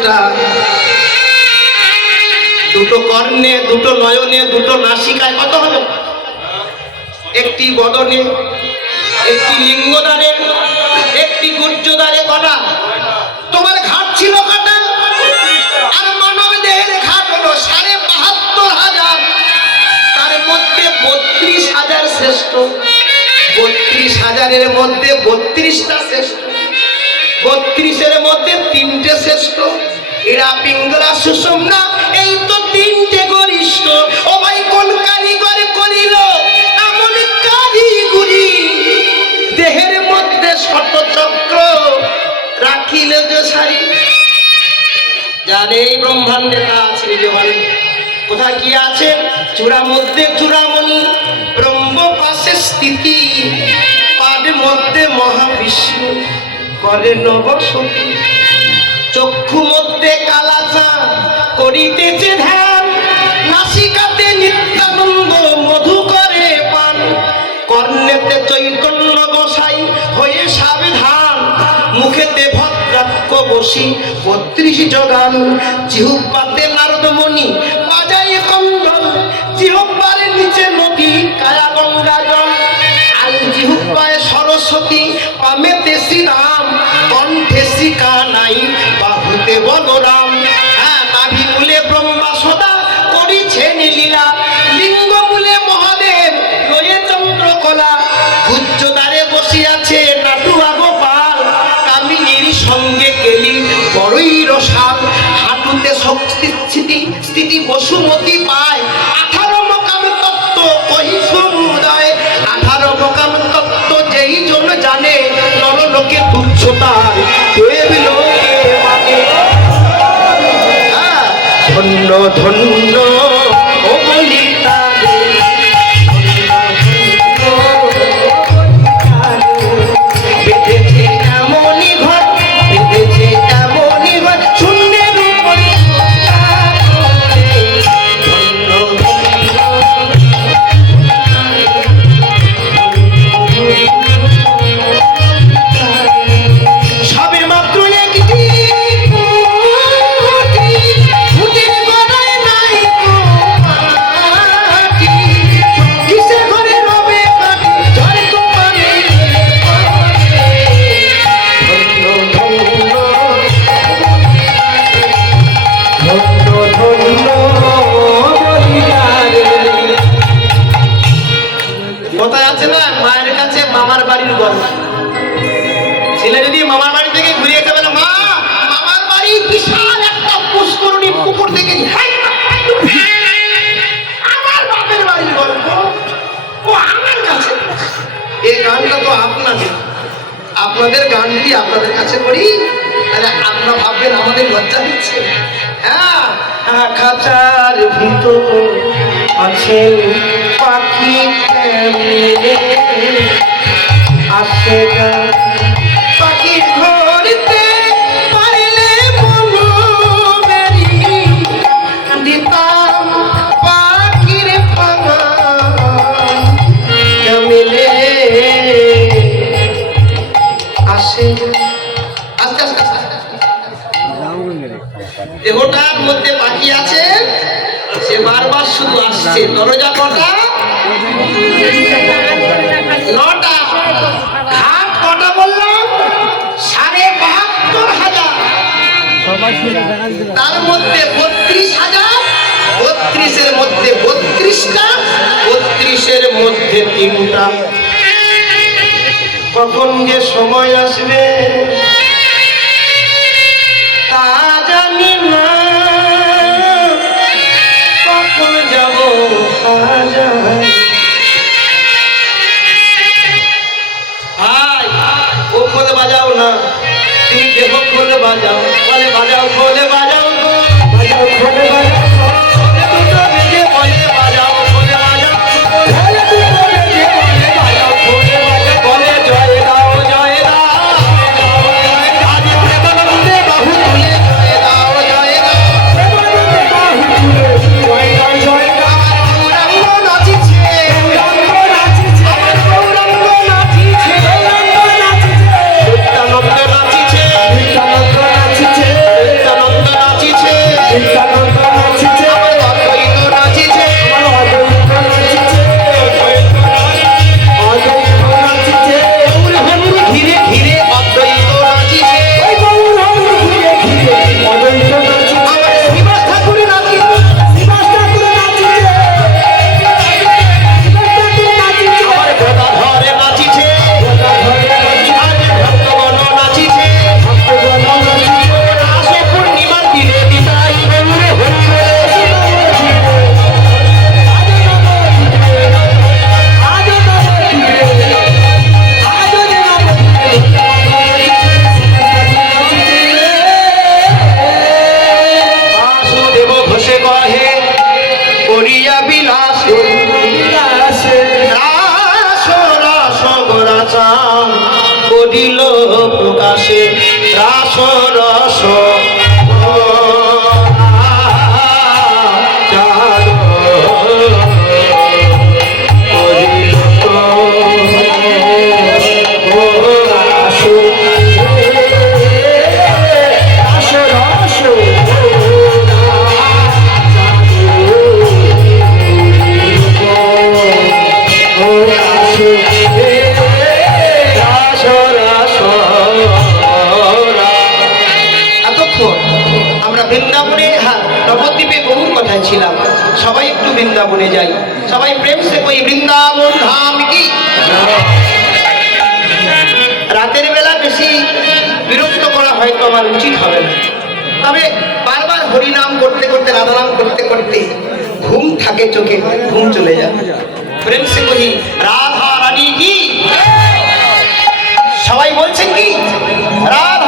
একটা। দুটো কর্ণে, দুটো নয়নে, দুটো নাসিকায় কত হলো? একটি বদনে, একটি লিঙ্গদারে একটি গুর্জদারে কটা? তোমার ঘাট ছিল কটা? আর মানব দেহের ঘাট হলো সাড়ে বাহাত্তর হাজার। তার মধ্যে বত্রিশ হাজার শ্রেষ্ঠ। বত্রিশ হাজারের মধ্যে বত্রিশটা শ্রেষ্ঠ। বত্রিশের মধ্যে তিনটে শ্রেষ্ঠ। এরা পিঙ্গলা সুষমনা এই তো তিনটে গরিষ্ঠ। ও ভাই, কোন কারিগর করিল? এমন কারিগুরি। দেহের মধ্যে শতচক্র রাখিল যে সারি জানে এই ব্রহ্মাণ্ডে তা আছে নিজে বলে কোথায় কি আছে? চূড়া মধ্যে চূড়ামণি ব্রহ্ম পাশে স্থিতি, পাদ মধ্যে মহাবিষ্ণু। করে নবসতী চক্ষু মধ্যে কালাচা করিতেছে ধ্যান। নাসিকাতে নিত্যানন্দ মধু করে পান। কর্ণেতে চৈতন্য গোসাই হয়ে সাবধান। মুখেতে ভদ্রাক্ষ বসি বত্রিশ জগান। জিহুব্বাতে নারদমণি বাহুতে বলরাম। হ্যাঁ নাভি মূলে ব্রহ্মা সদা করিছেন লীলা লিঙ্গ মূলে মহাদেব লয়ে চন্দ্রকলা। উচ্চদারে বসিয়াছে নাটুয়া গোপাল। কামিনীর সঙ্গে কেলি বড়ই রসাল। হাঁটুতে শক্তি স্থিতি স্থিতি বসুমতি পায়। আঠারো মোকাম তত্ত্ব কহি সমুদায়। আঠারো মোকাম তত্ত্ব যেই জন জানে, নরলোকে তুচ্ছতার ধন্য মামার বাড়ির গল্প। ছেলে যদি মামার বাড়ি থেকে ঘুরে যেতে বলে মা মামার বাড়ি বিশাল একটা পুষ্করণী পুকুর থেকে বাড়ির এই গানটা তো আপনাদের। আপনাদের গান যদি আপনাদের কাছে করি তাহলে আপনারা ভাববেন আমাদের লজ্জা দিচ্ছে। হ্যাঁ। হ্যাঁ, খাঁচার ভিতর আছে পাখি দেহটার মধ্যে পাখি আছে। সে বারবার শুধু আসছে। দরজা কটা? নটা। হাত কটা বললাম? সাড়ে বাহাত্তর হাজার। তার মধ্যে বত্রিশ হাজার। বত্রিশের মধ্যে বত্রিশটা। বত্রিশের মধ্যে তিনটা। কখন যে সময় আসবে? তা না কখন যাব তা দিল প্রকাশে রাসর সবাই একটু বৃন্দাবনে যাই। সবাই প্রেম সে কই, বৃন্দাবন ধাম কি? রাতের বেলা বেশি বিরক্ত করা হয়তো আমার উচিত হবে তবে বারবার হরিনাম করতে করতে রাধানাম করতে করতে ঘুম থাকে চোখে, ঘুম চলে যায়। প্রেম সে কহি রাধা রানী কি? সবাই বলছেন কি? রাধা